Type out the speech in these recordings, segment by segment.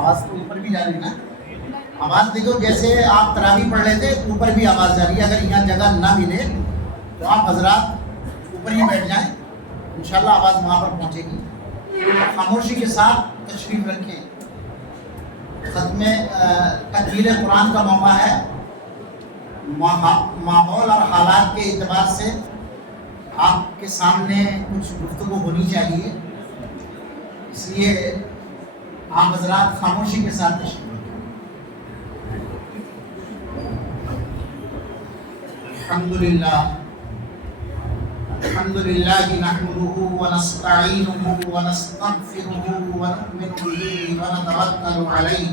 آواز تو اوپر بھی جا رہی ہے نا. آواز دیکھو جیسے آپ تراویح پڑھ رہے تھے اوپر بھی آواز جا رہی ہے. اگر یہاں جگہ نہ ملے تو آپ حضرات اوپر ہی بیٹھ جائیں, انشاءاللہ آواز وہاں پر پہنچے گی. خاموشی کے ساتھ تشریف رکھیں. ختم تکمیل قرآن کا موقع ہے. ماحول اور حالات کے اعتبار سے آپ کے سامنے کچھ گفتگو ہونی چاہیے, اس لیے آپ حضرات خاموشی کے ساتھ تشریف رکھیں. الحمد للہ نحمده ونستعینه ونستغفره ونؤمن به ونتوکل علیہ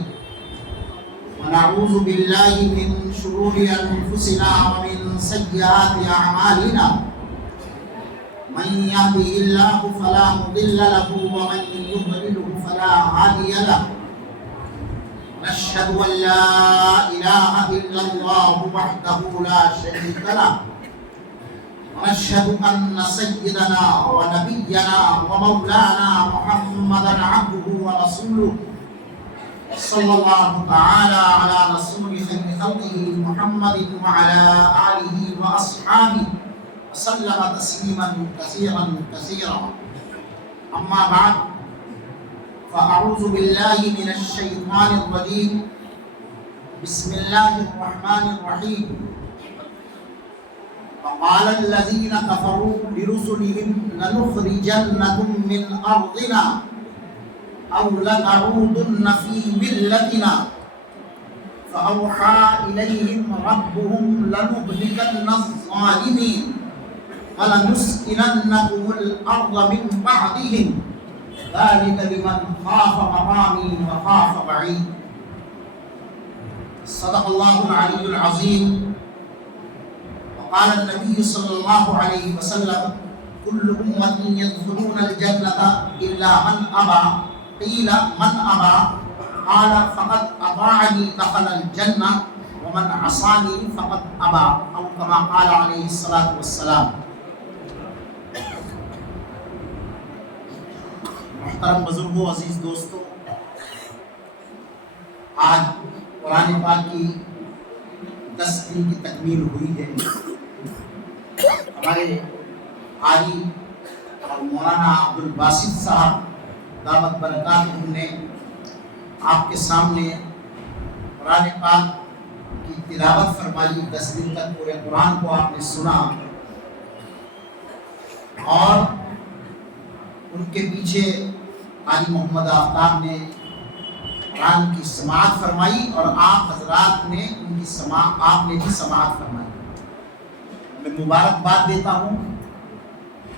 ونعوذ باللہ من شرور انفسنا ومن سیئات اعمالنا من يهده الله فلا مضل له ومن يضلل فلا هادي له نشهد أن لا إله إلا الله وحده لا شريك له ونشهد أن سيدنا ونبينا ومولانا محمدا عبده ورسوله صلى الله تعالى على رسول خير خلقه محمد وعلى آله وأصحابه وسلم تسليما كثيرا كثيرا. أما بعد فأعوذ بالله من الشيطان الرجيم. بسم الله الرحمن الرحيم. وقال الذين كفروا لرسلهم لنخرجنكم من أرضنا أو لتعودن في ملتنا فأوحى إليهم ربهم لنهلكن الظالمين وَلَنُسْكِنَنَّكُمُ الْأَرْضَ مِنْ بَعْدِهِمْ ذَلِكَ لِمَنْ خَافَ مَقَامِي وَخَافَ وَعِيدِ. صدق اللہ العلی العظیم. وقال النبی صلی اللہ علیہ وسلم كل أمتي يدخلون الجنة إلا من أبى. قيل من أبى؟ قال فقد أطاعني دخل الجنة ومن عصاني فقد أبى أو كما قال عليه الصلاة والسلام. محترم بزرگوں, عزیز دوستوں, آج قرآن پاک کی 10 دن کی تکمیل ہوئی ہے. ہمارے قاری اور مولانا عبدالباسط صاحب دعوت برکاتہم نے آپ کے سامنے قرآن پاک کی تلاوت فرمائی. 10 دن تک پورے قرآن کو آپ نے سنا اور ان کے پیچھے قاری محمد آفتاب نے قرآن کی سماعت فرمائی اور آپ حضرات نے ان کی آپ نے بھی سماعت فرمائی. میں مبارکباد دیتا ہوں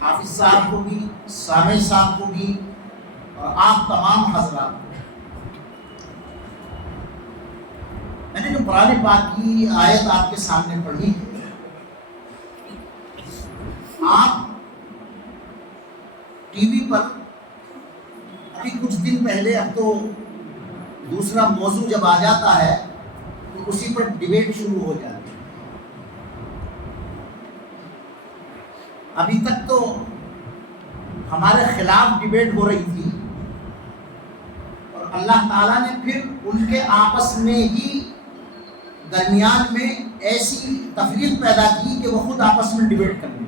حافظ صاحب کو بھی, سامع صاحب کو بھی اور آپ تمام حضرات کو. میں نے جو قرآن پاک کی آیت آپ کے سامنے پڑھی ہے, آپ ٹی وی پر ابھی کچھ دن پہلے, اب تو دوسرا موضوع جب آ جاتا ہے تو اسی پر ڈیبیٹ شروع ہو جاتی ہے. ابھی تک تو ہمارے خلاف ڈیبیٹ ہو رہی تھی اور اللہ تعالیٰ نے پھر ان کے آپس میں ہی درمیان میں ایسی تفریق پیدا کی کہ وہ خود آپس میں ڈیبیٹ کرنے لگے.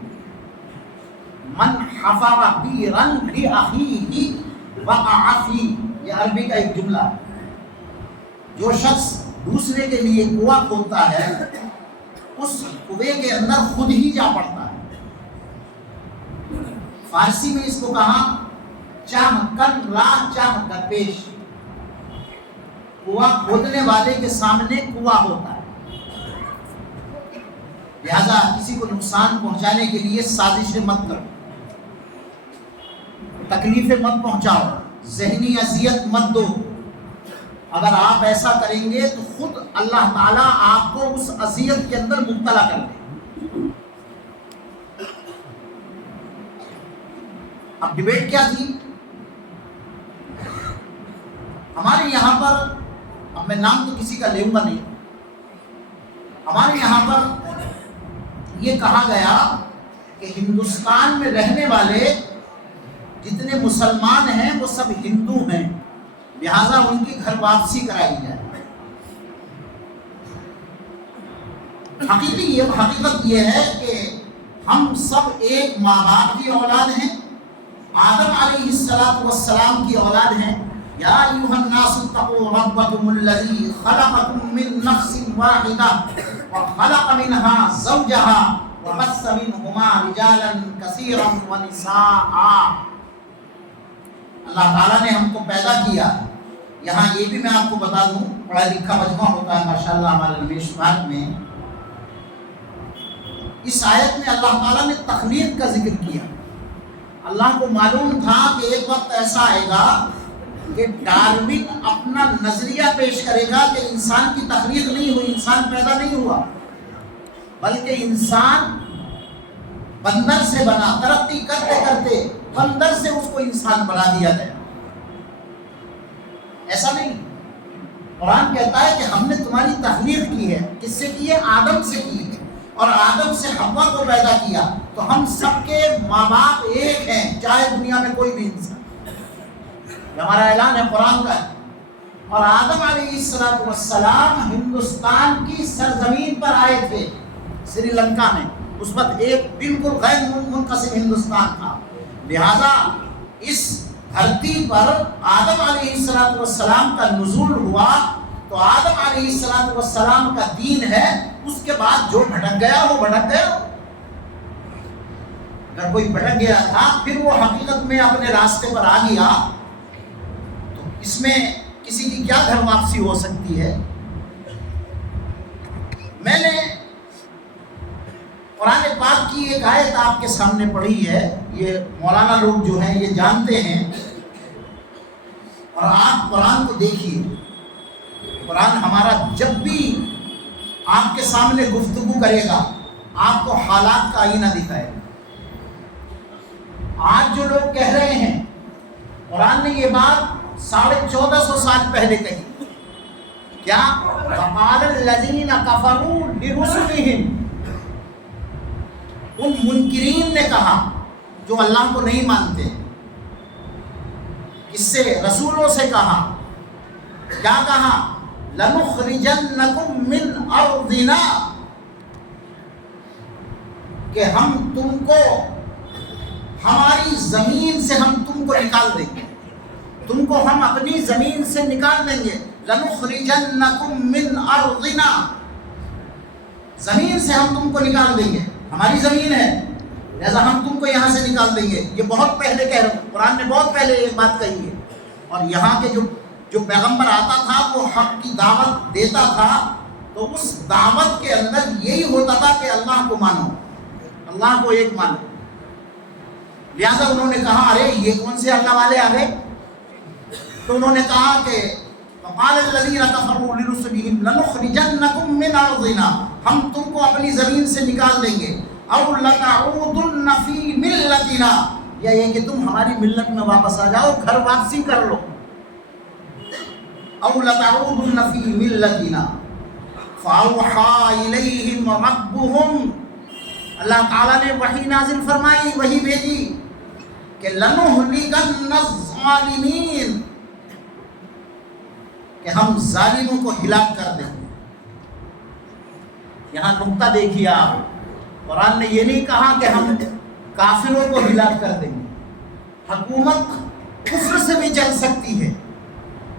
من حفر بیرا لأخیہ وقع فیہ, یہ عربی کا ایک جملہ ہے. جو شخص دوسرے کے لیے کنواں کھودتا ہے اس کنویں کے اندر خود ہی جا پڑتا ہے. فارسی میں اس کو کہا چاہ کن راہ چاہ درپیش. کنواں کھودنے والے کے سامنے کنواں ہوتا ہے, لہذا کسی کو نقصان پہنچانے کے لیے سازشیں مت کرو, تکلیفیں مت پہنچاؤ, ذہنی اذیت مت دو. اگر آپ ایسا کریں گے تو خود اللہ تعالیٰ آپ کو اس اذیت کے اندر مبتلا کر دے. اب ڈیبیٹ کیا تھی ہمارے یہاں پر, اب میں نام تو کسی کا لوں گا نہیں, ہمارے یہاں پر یہ کہا گیا کہ ہندوستان میں رہنے والے جتنے مسلمان ہیں وہ سب ہندو ہیں, لہذا ان کی گھر واپسی کرائی جائے۔ حقیقت یہ ہے کہ ہم سب ایک ماں باپ کی اولاد ہیں، آدم علیہ السلام کی اولاد ہیں۔ یا ایھا الناس اتقوا ربکم الذی خلقکم من نفس واحدہ وخلق منها زوجها وبث منہما رجالا کثیرا ونساء۔ اللہ تعالیٰ نے ہم کو پیدا کیا۔ یہاں یہ بھی میں آپ کو بتا دوں، پڑھا لکھا مجمع ہوتا ہے ماشاءاللہ ہمارے نویش بھاگ میں، اس آیت میں اللہ تعالیٰ نے تخلیق کا ذکر کیا۔ اللہ کو معلوم تھا کہ ایک وقت ایسا آئے گا کہ ڈارون اپنا نظریہ پیش کرے گا کہ انسان کی تخلیق نہیں ہوئی، انسان پیدا نہیں ہوا، بلکہ انسان بندر سے بنا، ترقی کرتے کرتے بندر سے اس کو انسان بنا دیا گیا۔ ایسا نہیں، قرآن کہتا ہے کہ ہم نے تمہاری تخلیق کی ہے، کس سے کی ہے؟ آدم سے کی ہے، اور آدم سے حوا کو پیدا کیا۔ تو ہم سب کے ماں باپ ایک ہیں، چاہے دنیا میں کوئی بھی انسان، یہ ہمارا اعلان ہے قرآن کا ہے۔ اور آدم علیہ السلام ہندوستان کی سرزمین پر آئے تھے، سری لنکا میں، اس وقت ایک بالکل غیر منقسم ہندوستان تھا، لہذا اس دھرتی پر آدم علیہ السلام کا نزول ہوا، تو آدم علیہ السلام کا دین ہے، اس کے بعد جو بھٹک گیا وہ بھٹک گیا۔ اگر کوئی بھٹک گیا تھا پھر وہ حقیقت میں اپنے راستے پر آ گیا، تو اس میں کسی کی کیا گھر واپسی ہو سکتی ہے؟ میں نے قرآن پاک کی ایک آیت آپ کے سامنے پڑھی ہے، یہ مولانا لوگ جو ہیں یہ جانتے ہیں، اور آپ قرآن کو دیکھیے۔ قرآن ہمارا جب بھی آپ کے سامنے گفتگو کرے گا آپ کو حالات کا آئینہ دکھائے گا۔ آج جو لوگ کہہ رہے ہیں، قرآن نے یہ بات 1450 سال پہلے کہی، کیا؟ وَقَالَ الَّذِينَ كَفَرُوا لِرُسُلِهِمْ، ان منکرین نے کہا جو اللہ کو نہیں مانتے، کس سے؟ رسولوں سے کہا، کیا کہا؟ لَنُخْرِجَنَّكُمْ مِنْ أَرْضِنَا، کہ ہم تم کو ہماری زمین سے ہم تم کو نکال دیں گے، تم کو ہم اپنی زمین سے نکال دیں گے۔ لَنُخْرِجَنَّكُمْ مِنْ أَرْضِنَا، زمین سے ہم تم کو نکال دیں گے، ہماری زمین ہے لہذا ہم تم کو یہاں سے نکال دیں گے۔ یہ بہت پہلے کہہ رہا ہوں، قرآن نے بہت پہلے یہ بات کہی ہے، اور یہاں کے جو پیغمبر آتا تھا وہ حق کی دعوت دیتا تھا، تو اس دعوت کے اندر یہی ہوتا تھا کہ اللہ کو مانو، اللہ کو ایک مانو۔ لہذا انہوں نے کہا ارے یہ کون سے اللہ والے آ گئے؟ تو انہوں نے کہا کہ وَقَالَ الَّذِينَ كَفَرُوا لِرُسُلِهِمْ لَنُخْرِجَنَّكُمْ مِنْ أَرْضِنَا، ہم تم کو اپنی زمین سے نکال دیں گے، أَوْ لَتَعُودُنَّ فِي مِلَّتِنَا، یا یہ کہ تم ہماری ملت میں واپس آ جاؤ، گھر واپسی کر لو۔ أَوْ لَتَعُودُنَّ فِي مِلَّتِنَا فَأَوْحَىٰ إِلَيْهِمْ رَبُّهُمْ، اللہ تعالیٰ نے وحی نازل فرمائی، وحی بھیجی کہ لَنُهْلِكَنَّ الظَّالِمِينَ، کہ ہم ظالموں کو ہلاک کر دیں گے۔ یہاں نقطہ دیکھیے آپ، قرآن نے یہ نہیں کہا کہ ہم کافروں کو ہلاک کر دیں گے۔ حکومت کفر سے بھی چل سکتی ہے،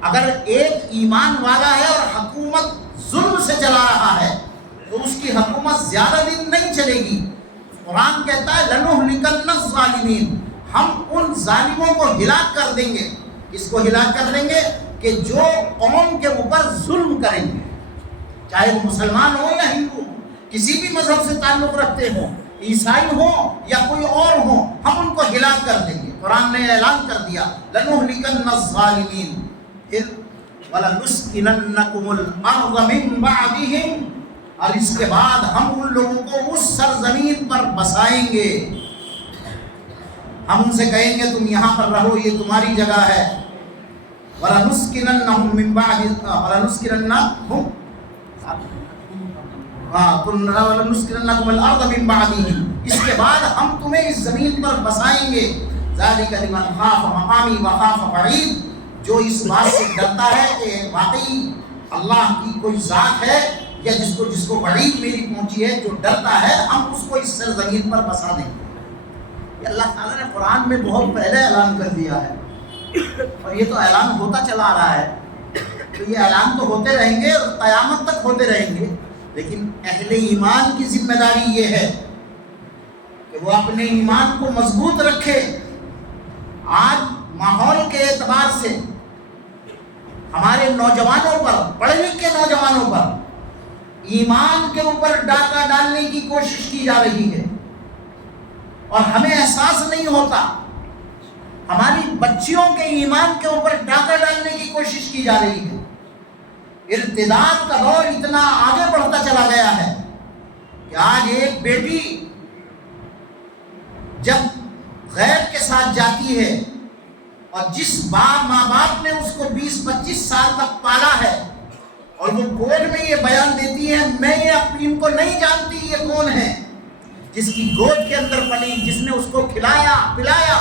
اگر ایک ایمان والا ہے اور حکومت ظلم سے چلا رہا ہے تو اس کی حکومت زیادہ دن نہیں چلے گی۔ قرآن کہتا ہے لَنُهْلِكَنَّ الظَّالِمِينَ، ہم ان ظالموں کو ہلاک کر دیں گے۔ کس کو ہلاک کر دیں گے؟ کہ جو قوم کے اوپر ظلم کریں گے، چاہے وہ مسلمان ہو یا ہندو ہو، کسی بھی مذہب سے تعلق رکھتے ہوں، عیسائی ہوں یا کوئی اور ہوں، ہم ان کو ہلاک کر دیں گے۔ قرآن نے اعلان کر دیا لَنُهْلِكَنَّ الظَّالِمِينَ، پھر وَلَنُسْكِنَنَّكُمُ الْأَرْضَ مِنْ بَعْدِهِمْ، اور اس کے بعد ہم ان لوگوں کو اس سرزمین پر بسائیں گے۔ ہم ان سے کہیں گے تم یہاں پر رہو، یہ تمہاری جگہ ہے۔ وَلَنُسْكِنَنَّهُمْ مِنْ بَعْدِهِمْ وَلَنُسْكِنَنَّكُمْ الْأَرْضَ مِنْ بَعْدِهِمْ، اس کے بعد ہم تمہیں اس زمین پر بسائیں گے۔ ذَلِكَ لِمَنْ خَافَ مَقَامِي وَخَافَ وَعِيدِ، جو اس بات سے ڈرتا ہے کہ واقعی اللہ کی کوئی ذات ہے یا جس کو وعید میری پہنچی ہے، جو ڈرتا ہے ہم اس کو اس سرزمین پر بسا دیں گے۔ یہ اللہ تعالیٰ نے قرآن میں بہت پہلے اعلان کر دیا ہے، اور یہ تو اعلان ہوتا چلا آ رہا ہے، تو یہ اعلان تو ہوتے رہیں گے اور قیامت تک ہوتے رہیں گے، لیکن اہل ایمان کی ذمہ داری یہ ہے کہ وہ اپنے ایمان کو مضبوط رکھے۔ آج ماحول کے اعتبار سے ہمارے نوجوانوں پر، پڑھے لکھے نوجوانوں پر ایمان کے اوپر ڈاکہ ڈالنے کی کوشش کی جا رہی ہے، اور ہمیں احساس نہیں ہوتا۔ ہماری بچیوں کے ایمان کے اوپر ڈاکہ ڈالنے کی کوشش کی جا رہی ہے۔ ارتداد کا دور اتنا آگے بڑھتا چلا گیا ہے کہ آج ایک بیٹی جب غیر کے ساتھ جاتی ہے، اور جس ماں باپ نے اس کو 20-25 سال تک پالا ہے، اور وہ کورٹ میں یہ بیان دیتی ہے میں ان کو نہیں جانتی یہ کون ہے، جس کی گود کے اندر پلی، جس نے اس کو کھلایا پلایا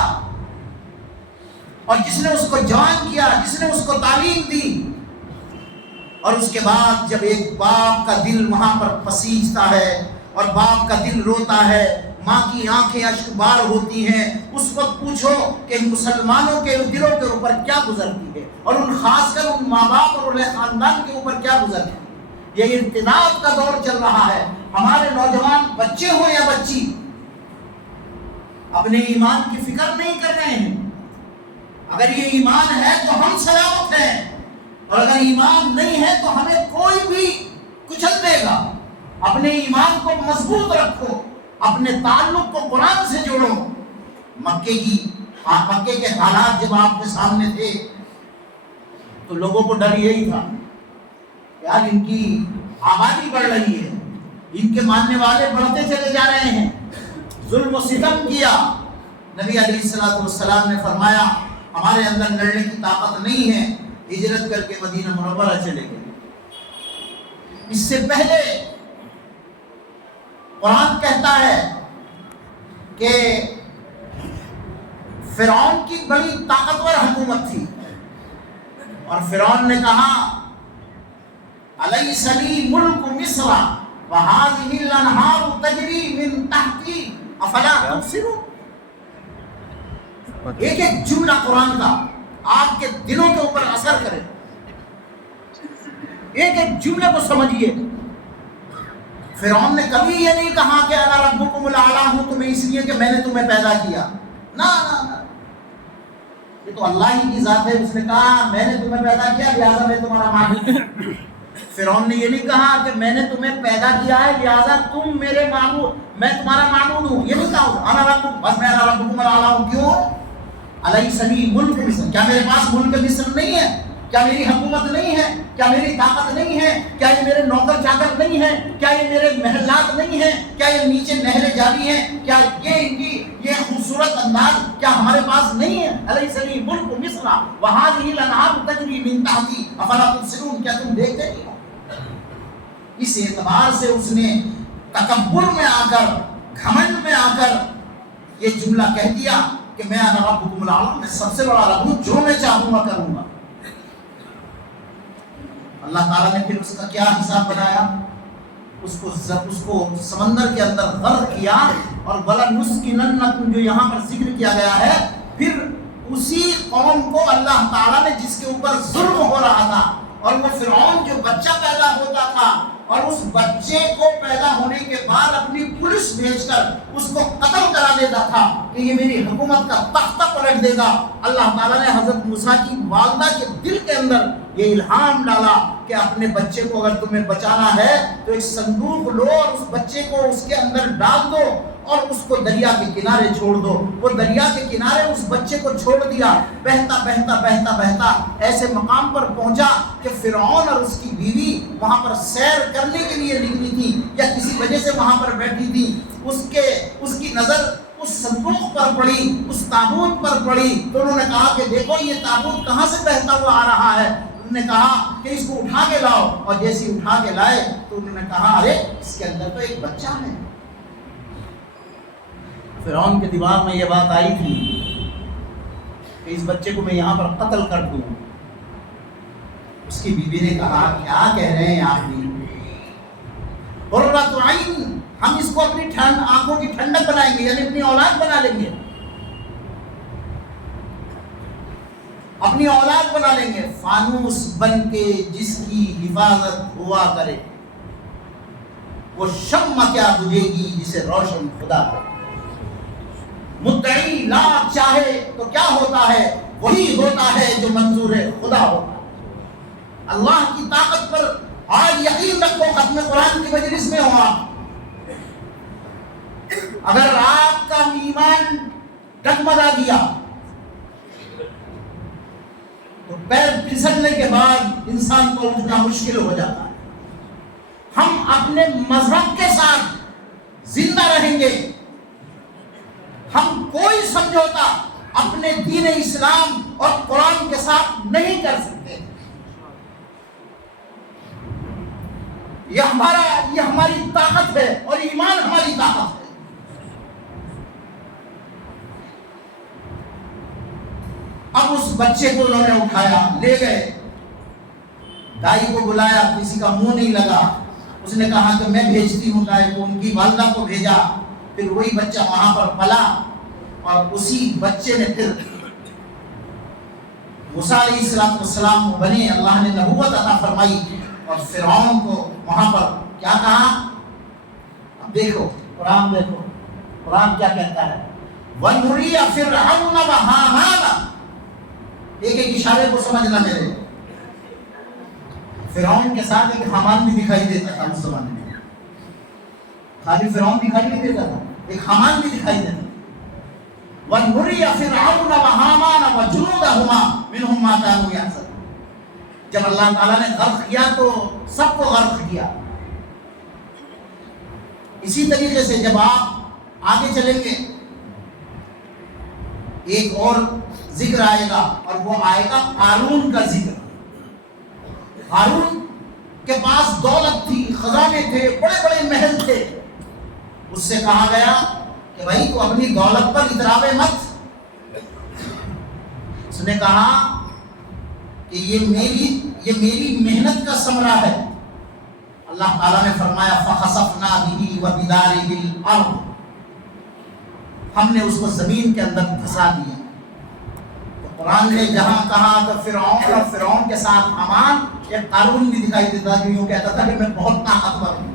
اور جس نے اس کو جوان کیا، جس نے اس کو تعلیم دی، اور اس کے بعد جب ایک باپ کا دل وہاں پر پسیجتا ہے اور باپ کا دل روتا ہے، ماں کی آنکھیں اشکبار ہوتی ہیں، اس وقت پوچھو کہ مسلمانوں کے دلوں کے اوپر کیا گزرتی ہے، اور ان خاص کر ان ماں باپ اور ان خاندان کے اوپر کیا گزرتی ہے۔ یہ ارتداد کا دور چل رہا ہے۔ ہمارے نوجوان بچے ہوں یا بچی اپنے ایمان کی فکر نہیں کر رہے ہیں۔ اگر یہ ایمان ہے تو ہم سلامت ہیں، اور اگر ایمان نہیں ہے تو ہمیں کوئی بھی کچل دے گا۔ اپنے ایمان کو مضبوط رکھو، اپنے تعلق کو قرآن سے جوڑو۔ مکے کے حالات جب آپ کے سامنے تھے تو لوگوں کو ڈر یہی تھا کہ یار ان کی آبادی بڑھ رہی ہے، ان کے ماننے والے بڑھتے چلے جا رہے ہیں، ظلم و ستم کیا۔ نبی علیہ الصلوۃ والسلام نے فرمایا ہمارے اندر لڑنے کی طاقت نہیں ہے، ہجرت کر کے مدینہ منورہ چلے گئے۔ اس سے پہلے قرآن کہتا ہے کہ فرعون کی بڑی طاقتور حکومت تھی، اور فرعون نے کہا الیس لی ملک مصر وہذہ الانہار تجری من تحتی افلا تبصرون۔ ایک ایک جملہ قرآن کا آپ کے دلوں کے اوپر اثر کرے، ایک ایک جملے کو سمجھیے۔ فرعون نے کبھی یہ نہیں کہا کہ انا ربکم الاعلی ہوں تمہیں اس لیے کہ میں نے تمہیں پیدا کیا، نہ، یہ تو اللہ ہی کی ذات ہے۔ اس نے کہا میں نے تمہیں پیدا کیا لہذا میں تمہارا معبود ہوں۔ فرعون نے یہ نہیں کہا کہ میں نے تمہیں پیدا کیا ہے لہذا تم میرے معبود، میں تمہارا معبود ہوں، یہ نہیں کہا انا ربکم، بس میں انا ربکم الاعلی ہوں۔ کیوں؟ الیس لی ملک مصر، کیا میرے پاس ملک مصر نہیں ہے؟ کیا میری حکومت نہیں ہے؟ کیا میری طاقت نہیں ہے؟ کیا یہ میرے نوکر چاکر نہیں ہیں؟ کیا یہ میرے محلات نہیں ہیں؟ کیا یہ نیچے نہریں جاری ہیں؟ کیا یہ ان کی یہ خوبصورت انداز کیا ہمارے پاس نہیں ہے؟ الیس لی ملک مصر وہذہ الانہار تجری من تحتی افلا تبصرون، کیا تم دیکھتے نہیں ہو؟ اس اعتبار سے اس نے تکبر میں آ کر، گھمنڈ میں آ کر یہ جملہ کہہ دیا کہ میں انا ربکم الاعلی، میں سب سے بڑا رب ہوں، جو میں چاہوں گا کروں گا۔ اللہ تعالیٰ نے پھر اس کا کیا حساب بنایا؟ اس کو سمندر کے اندر غرق کیا، اور وَلَنُسْكِنَنَّكُمْ جو یہاں پر ذکر کیا گیا ہے، پھر اسی قوم کو اللہ تعالیٰ نے جس کے اوپر ظلم ہو رہا تھا، اور وہ فرعون جو بچہ پیدا ہوتا تھا اور اس بچے کو پیدا ہونے کے بعد اپنی پولیس بھیج کر اس کو قتل کرا دیتا تھا کہ یہ میری حکومت کا تختہ پلٹ دے گا، اللہ تعالیٰ نے حضرت موسیٰ کی والدہ کے دل کے اندر یہ الہام ڈالا کہ اپنے بچے کو اگر تمہیں بچانا ہے تو ایک صندوق لو اور اس بچے کو اس کے اندر ڈال دو اور اس کو دریا کے کنارے چھوڑ دو۔ وہ دریا کے کنارے اس بچے کو چھوڑ دیا، بہتا بہتا بہتا بہتا ایسے مقام پر پہنچا کہ فرعون اور اس کی بیوی وہاں پر سیر کرنے کے لیے نکلی تھی یا کسی وجہ سے وہاں پر بیٹھی تھی، اس کی نظر اس صندوق پر پڑی، اس تابوت پر پڑی، تو انہوں نے کہا کہ دیکھو یہ تابوت کہاں سے بہتا ہوا آ رہا ہے۔ انہوں نے کہا کہ اس کو اٹھا کے لاؤ، اور جیسے اٹھا کے لائے تو انہوں نے کہا ارے اس کے اندر تو ایک بچہ ہے۔ فرعون کے دماغ میں یہ بات آئی تھی کہ اس بچے کو میں یہاں پر قتل کر دوں، اس کی بیوی نے کہا کیا کہہ رہے ہیں آپ بھی؟ قرۃ عین، ہم اس کو اپنی آنکھوں کی ٹھنڈک بنائیں گے، یعنی اپنی اولاد بنا لیں گے، اپنی اولاد بنا لیں گے، فانوس بن کے جس کی حفاظت ہوا کرے، وہ شمع کیا بجھے گی جسے روشن خدا کرے۔ مدعی لاکھ چاہے تو کیا ہوتا ہے، وہی ہوتا ہے جو منظور خدا ہوتا ہے۔ اللہ کی طاقت پر آج یقین رکھو، ختم قرآن کی مجلس میں ہو آپ، اگر آپ کا ایمان ڈگمگا گیا تو پیر پھسلنے کے بعد انسان کو اٹھنا مشکل ہو جاتا ہے۔ ہم اپنے مذہب کے ساتھ زندہ رہیں گے، ہم کوئی سمجھوتا اپنے دین اسلام اور قرآن کے ساتھ نہیں کر سکتے۔ یہ ہماری طاقت ہے اور ایمان ہماری طاقت ہے۔ اب اس بچے کو انہوں نے اٹھایا، لے گئے، دائی کو بلایا، کسی کا منہ نہیں لگا، اس نے کہا کہ میں بھیجتی ہوں دائی کو، ان کی والدہ کو بھیجا، پھر وہی بچہ وہاں پر پلا اور اسی بچے نے پھر موسیٰ علیہ السلام کو بنے، اللہ نے نبوت عطا فرمائی اور فرعون کو وہاں پر کیا کہا؟ اب دیکھو قرآن، دیکھو قرآن کیا کہتا ہے، وَنُرِيَ فِرْعَوْنَ وَهَامَانَ، ایک ایک اشارے کو سمجھنا میرے۔ فرعون کے ساتھ ایک حامان بھی دکھائی دیتا تھا اس زمانے میں، خالی فرعون دکھائی نہیں دیتا تھا، ایک حامان بھی دکھائی دیتا تھا۔ وَنُرِيَ فِرْعَوْنَ وَهَامَانَ وَجُنُودَهُمَا مِنْهُمْ مَا كَانُوا يَحْذَرُونَ، جب اللہ تعالیٰ نے غرق کیا تو سب کو غرق کیا۔ اسی طریقے سے جب آپ آگے چلیں گے ایک اور ذکر آئے گا، اور وہ آئے گا قارون کا ذکر۔ قارون کے پاس دولت تھی، خزانے تھے، بڑے بڑے محل تھے، اس سے کہا گیا کہ بھائی تو اپنی دولت پر اتراوے مت۔ اس نے کہا کہ یہ میری محنت کا ثمرہ ہے۔ اللہ تعالیٰ نے فرمایا فَخَسَفْنَا بِهِ وَبِدَارِهِ الْأَرْضِ، ہم نے اس کو زمین کے اندر دھسا دیا۔ تو قرآن نے جہاں کہا کہ فرعون اور فرعون کے ساتھ حامان، ایک قارون بھی دکھائی دیتا جو یوں کہتا تھا کہ میں بہت طاقتور ہوں،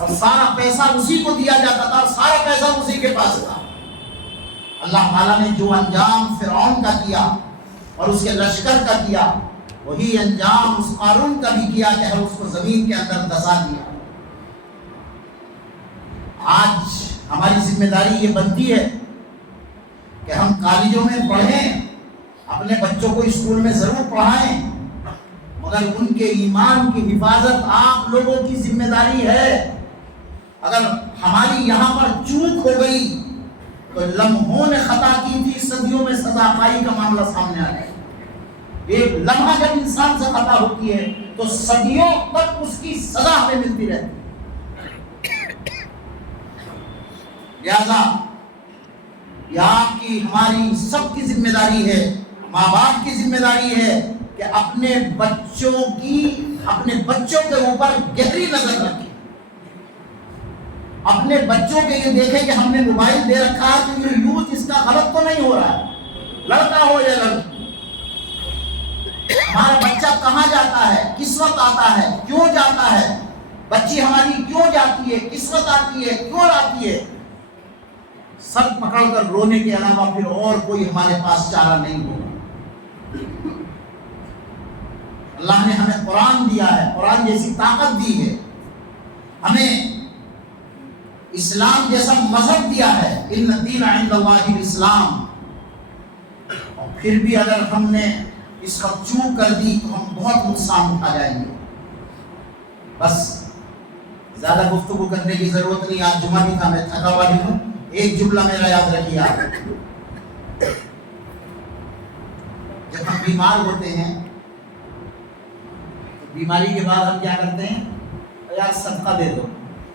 اور سارا پیسہ اسی کو دیا جاتا تھا اور سارا پیسہ اسی کے پاس تھا۔ اللہ تعالیٰ نے جو انجام فرعون کا کیا اور اس کے لشکر کا کیا، وہی انجام اس قارون کا بھی کیا کہ ہم اس کو زمین کے اندر دھسا دیا۔ آج ہماری ذمہ داری یہ بنتی ہے کہ ہم کالجوں میں پڑھیں، اپنے بچوں کو اسکول میں ضرور پڑھائیں، مگر ان کے ایمان کی حفاظت آپ لوگوں کی ذمہ داری ہے۔ اگر ہماری یہاں پر چوک ہو گئی تو لمحوں نے خطا کی تھی، صدیوں میں سزا پائی کا معاملہ سامنے آ جائے۔ ایک لمحہ جب انسان سے خطا ہوتی ہے تو صدیوں تک اس کی سزا ہمیں ملتی رہتی ہے۔ لہذا یہ آپ کی ہماری سب کی ذمہ داری ہے، ماں باپ کی ذمہ داری ہے کہ اپنے بچوں کے اوپر گہری نظر رکھیں، اپنے بچوں کے یہ دیکھیں کہ ہم نے موبائل دے رکھا ہے تو یہ یوز اس کا غلط تو نہیں ہو رہا ہے، لڑکا ہو یا لڑکی۔ ہمارا بچہ کہاں جاتا ہے، کس وقت آتا ہے، کیوں جاتا ہے، بچی ہماری کیوں جاتی ہے، کس وقت آتی ہے، کیوں آتی ہے، سر پکڑ کر رونے کے علاوہ پھر اور کوئی ہمارے پاس چارہ نہیں ہوگا۔ اللہ نے ہمیں قرآن دیا ہے، قرآن جیسی طاقت دی ہے، ہمیں اسلام جیسا مذہب دیا ہے، ان الدین عند اللہ الاسلام، اور پھر بھی اگر ہم نے اس کا چوک کر دی تو ہم بہت نقصان اٹھا جائیں گے۔ بس زیادہ گفتگو کرنے کی ضرورت نہیں، آج جمعہ بھی تھا، میں تھکا ہوا بھی ہوں، ایک جملہ میرا یاد رکھیے آپ، جب ہم بیمار ہوتے ہیں تو بیماری کے بعد ہم کیا کرتے ہیں، یار صدقہ دے دو،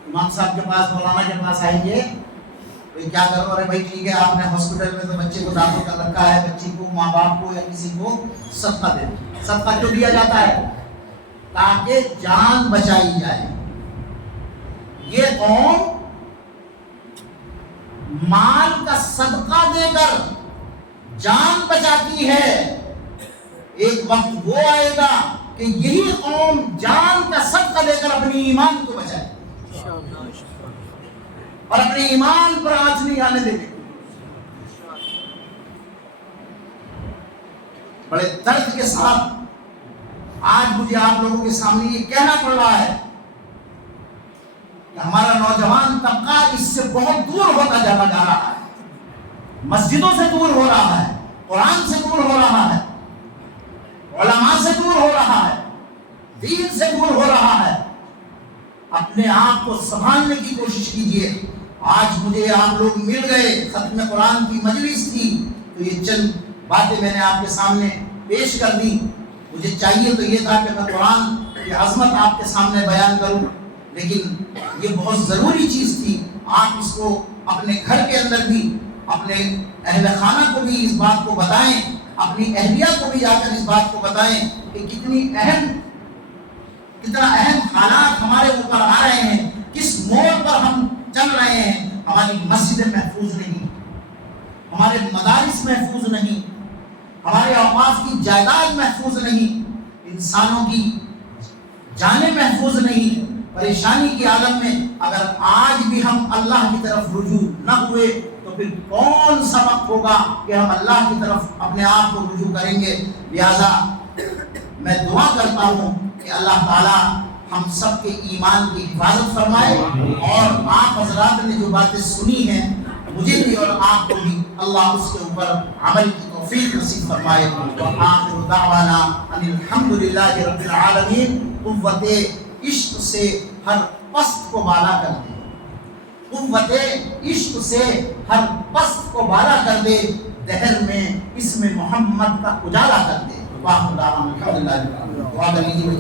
امام صاحب کے پاس، مولانا کے پاس آئیں گے، کیا کرو، ارے بھائی ٹھیک ہے آپ نے ہاسپٹل میں تو بچے کو داخل کر رکھا ہے، بچی کو، ماں باپ کو یا کسی کو صدقہ دے دو۔ صدقہ کیوں دیا جاتا ہے؟ تاکہ جان بچائی جائے۔ یہ قوم مال کا صدقہ دے کر جان بچاتی ہے، ایک وقت وہ آئے گا کہ یہی قوم جان کا صدقہ دے کر اپنی ایمان کو بچائے اور اپنے ایمان پر آنچ نہیں آنے دے گی۔ بڑے درد کے ساتھ آج مجھے آپ لوگوں کے سامنے یہ کہنا پڑ رہا ہے کہ ہمارا نوجوان طبقہ اس سے بہت دور ہوتا چلا جا رہا ہے، مسجدوں سے دور ہو رہا ہے، قرآن سے دور ہو رہا ہے، علماء سے دور ہو رہا ہے، دین سے دور ہو رہا ہے۔ اپنے آپ کو سنبھالنے کی کوشش کیجیے۔ آج مجھے آپ لوگ مل گئے، ختم قرآن کی مجلس تھی، تو یہ چند باتیں میں نے آپ کے سامنے پیش کر دی۔ مجھے چاہیے تو یہ تھا کہ میں قرآن کی عظمت آپ کے سامنے بیان کروں، لیکن یہ بہت ضروری چیز تھی۔ آپ اس کو اپنے گھر کے اندر بھی، اپنے اہل خانہ کو بھی اس بات کو بتائیں، اپنی اہلیہ کو بھی جا کر اس بات کو بتائیں کہ کتنا اہم حالات ہمارے اوپر آ رہے ہیں، کس موڑ پر ہم چل رہے ہیں۔ ہماری مسجدیں محفوظ نہیں، ہمارے مدارس محفوظ نہیں، ہمارے اوقاف کی جائیداد محفوظ نہیں، انسانوں کی جانیں محفوظ نہیں۔ پریشانی کی عالم میں اگر آج بھی ہم اللہ کی طرف رجوع نہ ہوئے تو پھر کون سا وقت ہوگا کہ ہم اللہ کی طرف اپنے آپ کو رجوع کریں گے؟ لہذا میں دعا کرتا ہوں کہ اللہ تعالیٰ ہم سب کے ایمان کی حفاظت فرمائے، اور آپ حضرات نے جو باتیں سنی ہیں مجھے بھی اور آپ کو بھی اللہ اس کے اوپر عمل کی توفیق نصیب فرمائے۔ وآخر دعوانا ان الحمدللہ رب العالمین۔ قوت عشق سے ہر پست کو بالا کر دے، قوت عشق سے ہر پست کو بالا کر دے، دہر میں اسم محمد کا اجالا کر دے۔ وآخر دعوانا الحمدللہ۔ دعا کر لیجیے۔